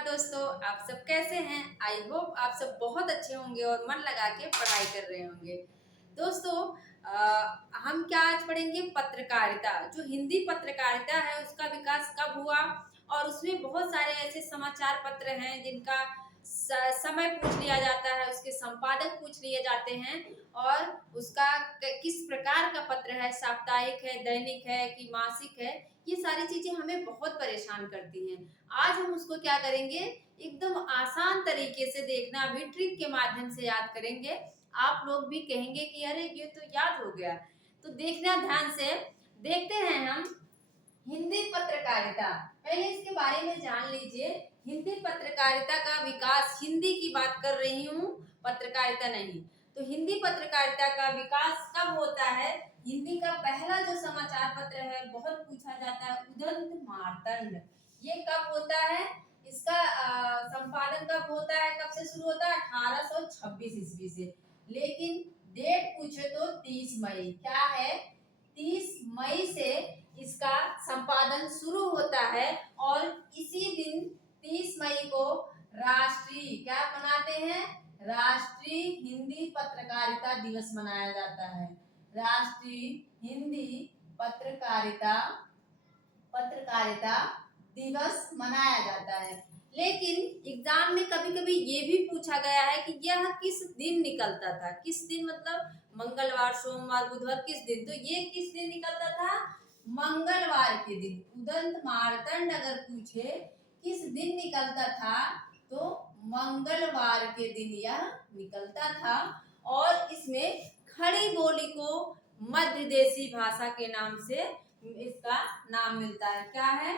दोस्तों, आप सब कैसे हैं? आई होप आप सब बहुत अच्छे होंगे और मन लगा के पढ़ाई कर रहे होंगे। दोस्तों, हम क्या आज पढ़ेंगे पत्रकारिता। जो हिंदी पत्रकारिता है उसका विकास कब हुआ और उसमें बहुत सारे ऐसे समाचार पत्र हैं जिनका समय पूछ लिया जाता है, उसके संपादक पूछ लिए जाते हैं और उसका किस प्रकार का पत्र है, साप्ताहिक है, दैनिक है कि मासिक है, ये सारी चीजें हमें बहुत परेशान करती हैं। आज हम उसको क्या करेंगे, एकदम आसान तरीके से देखना, भी ट्रिक के माध्यम से याद करेंगे। आप लोग भी कहेंगे कि अरे ये तो याद हो गया। तो देखना ध्यान से। देखते हैं हम हिंदी पत्रकारिता। पहले इसके बारे में जान लीजिए। हिंदी पत्रकारिता का विकास, हिंदी की बात कर रही हूँ, पत्रकारिता नहीं। तो हिंदी पत्रकारिता का विकास कब होता है? हिंदी का पहला जो समाचार पत्र है, बहुत पूछा जाता है, उदंत मार्तंड। ये कब होता है? इसका संपादन कब होता है, कब से शुरू होता है? 1826 ईस्वी से। लेकिन डेट पूछे तो 30 मई। क्या है? 30 मई से इसका संपादन शुरू होता है और इसी दिन 30 मई को राष्ट्रीय क्या मनाते हैं? राष्ट्रीय हिंदी पत्रकारिता दिवस मनाया जाता है। राष्ट्रीय हिंदी पत्रकारिता पत्रकारिता दिवस मनाया जाता है। लेकिन एग्जाम में कभी कभी ये भी पूछा गया है कि यह किस दिन निकलता था। किस दिन मतलब मंगलवार, सोमवार, बुधवार, किस दिन? तो ये किस दिन निकलता था? मंगलवार के दिन। उदंत मार्तंड अगर पूछे किस दिन निकलता था तो मंगलवार के दिन यह निकलता था। और इसमें खड़ी बोली को मध्य देशी भाषा के नाम से इसका नाम मिलता है। क्या है?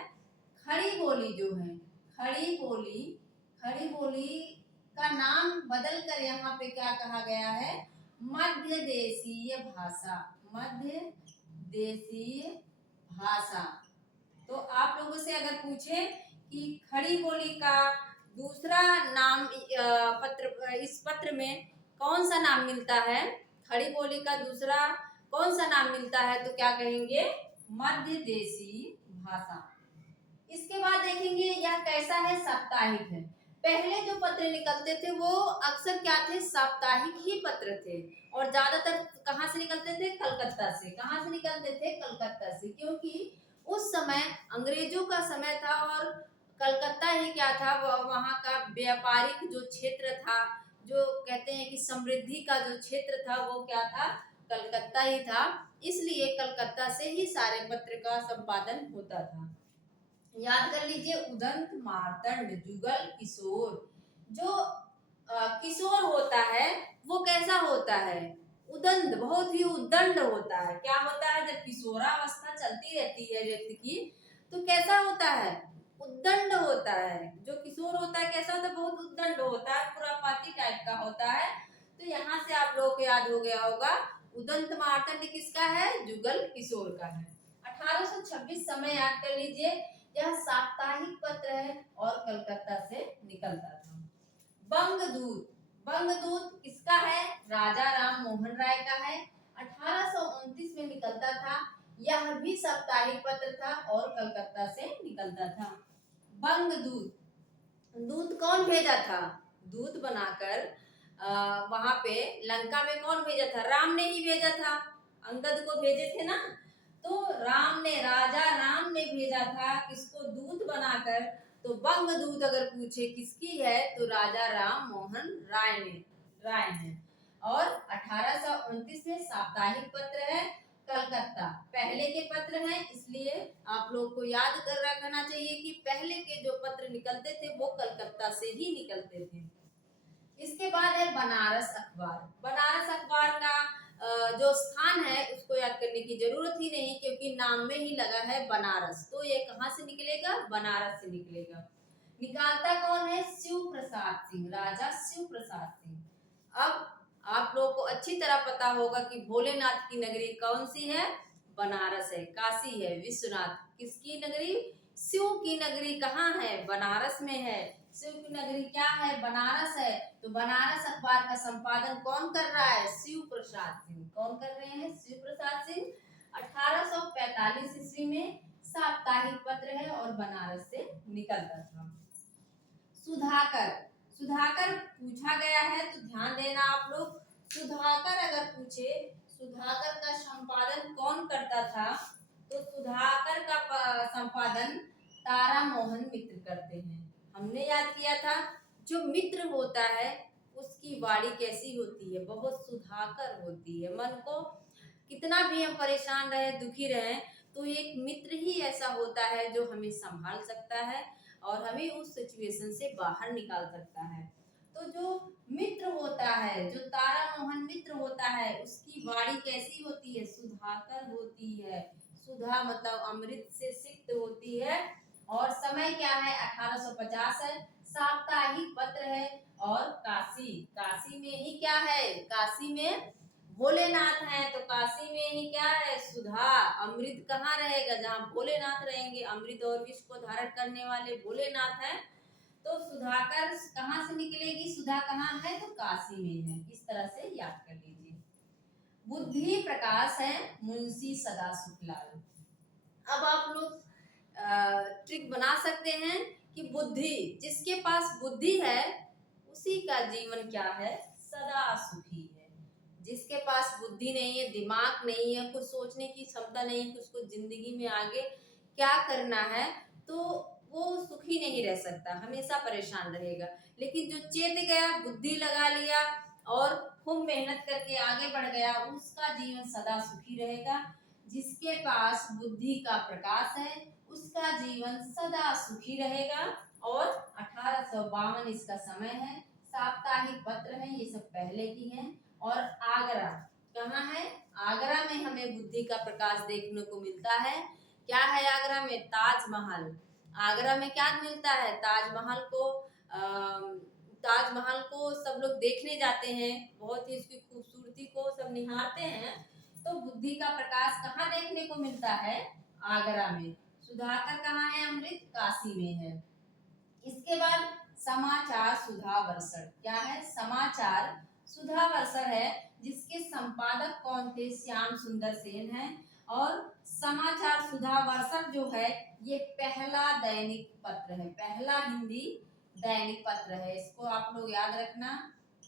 खड़ी बोली जो है, खड़ी बोली का नाम बदल कर यहाँ पे क्या कहा गया है? मध्य देशीय भाषा। मध्य देशीय भाषा। तो आप लोगों से अगर पूछे कि खड़ी बोली का दूसरा नाम इस पत्र में कौन सा नाम मिलता है, खड़ी बोली का दूसरा कौन सा नाम मिलता है, तो क्या कहेंगे? मध्य देशी भाषा। इसके बाद देखेंगे यह कैसा है? साप्ताहिक है। पहले जो पत्र निकलते थे वो अक्सर क्या थे? साप्ताहिक ही पत्र थे और ज्यादातर कहाँ से निकलते थे? कलकत्ता से। कहाँ से निकलते थे? कलकत्ता से। क्योंकि उस समय अंग्रेजों का समय था और कलकत्ता ही क्या था, वहाँ का व्यापारिक जो क्षेत्र था, जो कहते हैं कि समृद्धि का जो क्षेत्र था, वो क्या था? कलकत्ता ही था। इसलिए कलकत्ता से ही सारे पत्र का संपादन होता था। याद कर लीजिए, उदंत मार्तंड, जुगल किशोर। जो किशोर होता है वो कैसा होता है? उदंड, बहुत ही उद्दंड होता है। क्या होता है? जब किशोरावस्था चलती रहती है व्यक्ति की तो कैसा होता है? उद्दंड होता है। जो किशोर होता है कैसा होता है? बहुत उद्दंड होता है, खुरापाती टाइप का होता है। तो यहाँ से आप लोगों को याद हो गया होगा, उदंत मार्तंड किसका है? जुगल किशोर का है। 1826 समय याद कर लीजिए। यह साप्ताहिक पत्र है और कलकत्ता से निकलता था। बंगदूत, बंगदूत किसका है? राजा राम मोहन राय का है। 1829 में निकलता था। यह भी साप्ताहिक पत्र था और कलकत्ता से निकलता था। बंगदूत, दूत कौन भेजा था? दूत बनाकर वहां पे लंका में कौन भेजा था? राम ने ही भेजा था। अंगद को भेजे थे ना, तो राम ने, राजा राम ने भेजा था किसको? दूत बनाकर। तो बंगदूत अगर पूछे किसकी है तो राजा राम मोहन राय ने। और 1829 में साप्ताहिक पत्र है, कलकत्ता पहले के पत्र हैं, इसलिए आप लोग को याद कर रखना चाहिए कि पहले के जो पत्र निकलते थे वो कलकत्ता से ही निकलते थे। इसके बाद है बनारस अखबार। बनारस अखबार का जो स्थान है उसको याद करने की जरूरत ही नहीं, क्योंकि नाम में ही लगा है बनारस। तो ये कहाँ से निकलेगा? बनारस से निकलेगा। निकालता कौन है? शिव प्रसाद सिंह, राजा शिव प्रसाद सिंह। अब आप लोगों को अच्छी तरह पता होगा कि भोलेनाथ की नगरी कौन सी है? बनारस है, काशी है, विश्वनाथ किसकी नगरी? शिव की नगरी कहाँ है? बनारस में है। शिव की नगरी क्या है? बनारस है। तो बनारस अखबार का संपादन कौन कर रहा है? शिव प्रसाद सिंह। कौन कर रहे हैं? शिव प्रसाद सिंह। 1845 ईस्वी में साप्ताहिक पत्र है और बनारस से निकलता था। सुधाकर, सुधाकर पूछा गया है तो ध्यान देना आप लोग। सुधाकर अगर पूछे सुधाकर का संपादन कौन करता था, तो सुधाकर का संपादन तारा मोहन मित्र करते हैं। हमने याद किया था जो मित्र होता है उसकी वाणी कैसी होती है, बहुत सुधाकर होती है। मन को कितना भी हम परेशान रहे, दुखी रहे, तो एक मित्र ही ऐसा होता है जो हमें संभाल सकता है और हमें उस सिचुएशन से बाहर निकाल सकता है। तो जो मित्र होता है, जो तारा मोहन मित्र होता है, उसकी वाणी कैसी होती है, सुधाकर होती है। सुधा मतलब अमृत से सिक्त होती है। और समय क्या है, 1850 है। साप्ताहिक पत्र है। और काशी, काशी में ही क्या है, काशी में भोलेनाथ है, तो काशी में ही क्या है, सुधा। अमृत कहाँ रहेगा, जहाँ भोलेनाथ रहेंगे, अमृत और विष को धारण करने वाले भोलेनाथ हैं। तो सुधाकर कहाँ से निकलेगी, सुधा कहाँ है, तो काशी में है। इस तरह से याद कर लीजिए। बुद्धि प्रकाश है मुंशी सदाशिवलाल। अब आप लोग ट्रिक बना सकते हैं कि बुद्धि, जिसके पास बुद्धि है उसी का जीवन क्या है, सदा सुखी है। जिसके पास बुद्धि नहीं है, दिमाग नहीं है, कुछ सोचने की क्षमता नहीं है, उसको जिंदगी में आगे क्या करना है, तो वो सुखी नहीं रह सकता, हमेशा परेशान रहेगा। लेकिन जो चेत गया, बुद्धि लगा लिया और खूब मेहनत करके आगे बढ़ गया, उसका जीवन सदा सुखी रहेगा। जिसके पास बुद्धि का प्रकाश है उसका जीवन सदा सुखी रहेगा। और 1852 इसका समय है। साप्ताहिक पत्र है, ये सब पहले की हैं। और आगरा कहाँ है, आगरा में हमें बुद्धि का प्रकाश देखने को मिलता है। क्या है आगरा में, ताजमहल। आगरा में क्या मिलता है, ताजमहल को ताजमहल को सब लोग देखने जाते हैं, बहुत ही इसकी खूबसूरती को सब निहारते हैं। तो बुद्धि का प्रकाश कहाँ देखने को मिलता है, आगरा में। सुधाकर कहाँ है, अमृत काशी में है। इसके बाद समाचार सुधा वर्षण, क्या है, समाचार सुधा वर्षण है, जिसके संपादक कौन थे, श्याम सुंदर सेन है। और समाचार सुधा वर्षण जो है ये पहला दैनिक पत्र है, पहला हिंदी दैनिक पत्र है। इसको आप लोग याद रखना,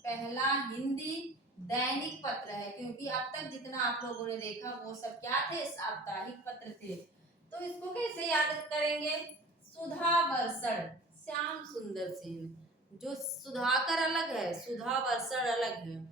पहला हिंदी दैनिक पत्र है, क्योंकि अब तक जितना आप लोगों ने देखा वो सब क्या थे, साप्ताहिक पत्र थे। तो इसको कैसे याद करेंगे, सुधा वर्षण श्याम सुंदर सेन। जो सुधाकर अलग है, सुधा वर्षण अलग है।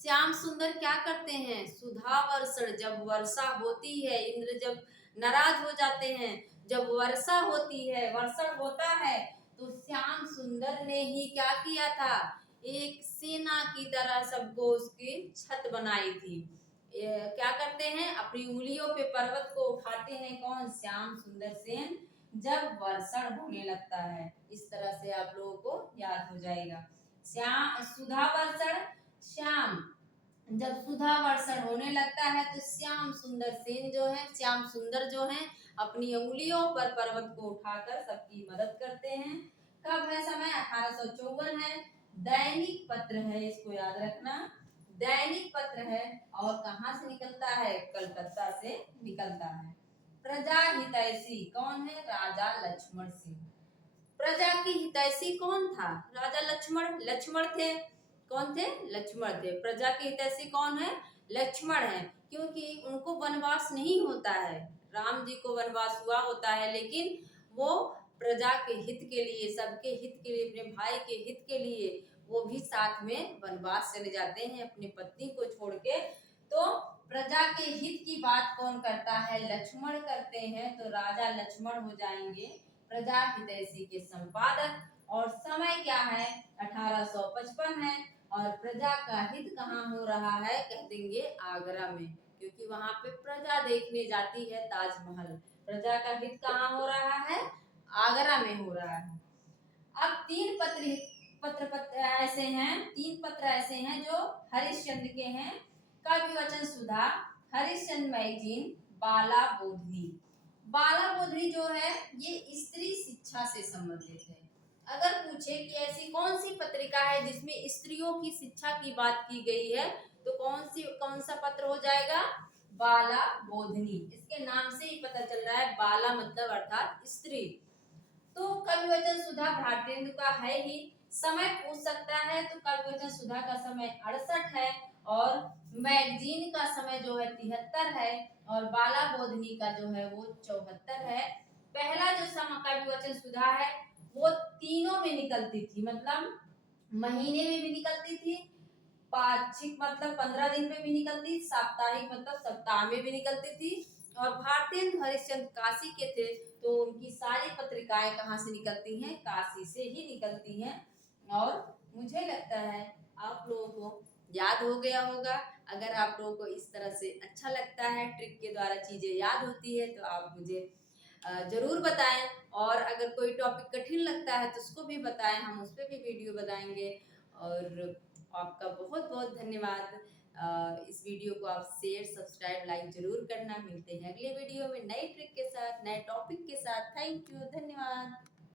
श्याम सुंदर क्या करते हैं, सुधा वर्षण, जब वर्षा होती है, इंद्र जब नाराज हो जाते हैं, जब वर्षा होती है, वर्षण होता है, तो श्याम सुंदर ने ही क्या किया था, एक सेना की तरह सबको उसकी छत बनाई थी। क्या करते हैं, अपनी उंगलियों पे पर्वत को उठाते हैं, कौन, श्याम सुंदर सेन, जब वर्षण होने लगता है। इस तरह से आप लोगों को याद हो जाएगा। श्याम सुधा वर्षण, श्याम, जब सुधा वर्षण होने लगता है तो श्याम सुंदर सेन जो है, श्याम सुंदर जो है, अपनी उंगलियों पर पर्वत को उठाकर सबकी मदद करते हैं। कब है समय, 1854 है। दैनिक पत्र है, इसको याद रखना, दैनिक पत्र है। और कहाँ से निकलता है, कलकत्ता से निकलता है। प्रजा हितैषी कौन है, राजा लक्ष्मण सिंह। प्रजा की हितैषी कौन था, राजा लक्ष्मण, लक्ष्मण थे। कौन थे, लक्ष्मण थे। प्रजा के हितैषी कौन है, लक्ष्मण है, क्योंकि उनको वनवास नहीं होता है। राम जी को वनवास हुआ होता है, लेकिन वो प्रजा के हित के लिए, सबके हित के लिए, अपने भाई के हित के लिए वो भी साथ में वनवास चले जाते हैं अपनी पत्नी को छोड़ के। तो प्रजा के हित की बात कौन करता है, लक्ष्मण करते हैं। तो राजा लक्ष्मण हो जाएंगे प्रजा हितैषी के संपादक। और समय क्या है, 1855 है। और प्रजा का हित कहाँ हो रहा है, कह देंगे आगरा में, क्योंकि वहां पे प्रजा देखने जाती है ताजमहल। प्रजा का हित कहाँ हो रहा है, आगरा में हो रहा है। अब तीन पत्र ऐसे हैं, तीन पत्र ऐसे हैं जो हरिश्चंद्र के हैं। कवि वचन सुधा, हरिश्चंद्र मैगजीन, बाला बोधनी। बाला बोधनी जो है ये स्त्री शिक्षा से संबंधित है। अगर पूछे कि ऐसी कौन सी पत्रिका है जिसमें स्त्रियों की शिक्षा की बात की गई है, तो कौन सा पत्र हो जाएगा, बाला बोधनी। इसके नाम से ही पता चल रहा है, बाला मतलब अर्थात स्त्री। तो कविवचन सुधा भारतेंदु का है ही। समय पूछ सकता है तो कविवचन सुधा का समय 68 है और मैगजीन का समय जो है 73 है और बाला बोधनी का जो है वो 74 है। पहला जो समय कविवचन सुधा है वो तीनों में निकलती थी, मतलब महीने में भी निकलती थी, पाक्षिक मतलब 15 दिन में भी निकलती, साप्ताहिक मतलब सप्ताह में भी निकलती थी। और भारतेंदु हरिश्चंद्र काशी के थे तो उनकी सारी पत्रिकाएं कहाँ से निकलती हैं, काशी से ही निकलती हैं। और मुझे लगता है आप लोगों को याद हो गया होगा। अगर आप लोगों को इस तरह से अच्छा लगता है, ट्रिक के द्वारा चीजें याद होती है, तो आप मुझे जरूर बताएं। और अगर कोई टॉपिक कठिन लगता है तो उसको भी बताएं, हम उस पर भी वीडियो बनाएंगे। और आपका बहुत बहुत धन्यवाद। इस वीडियो को आप शेयर सब्सक्राइब लाइक जरूर करना। मिलते हैं अगले वीडियो में नई ट्रिक के साथ, नए टॉपिक के साथ। थैंक यू, धन्यवाद।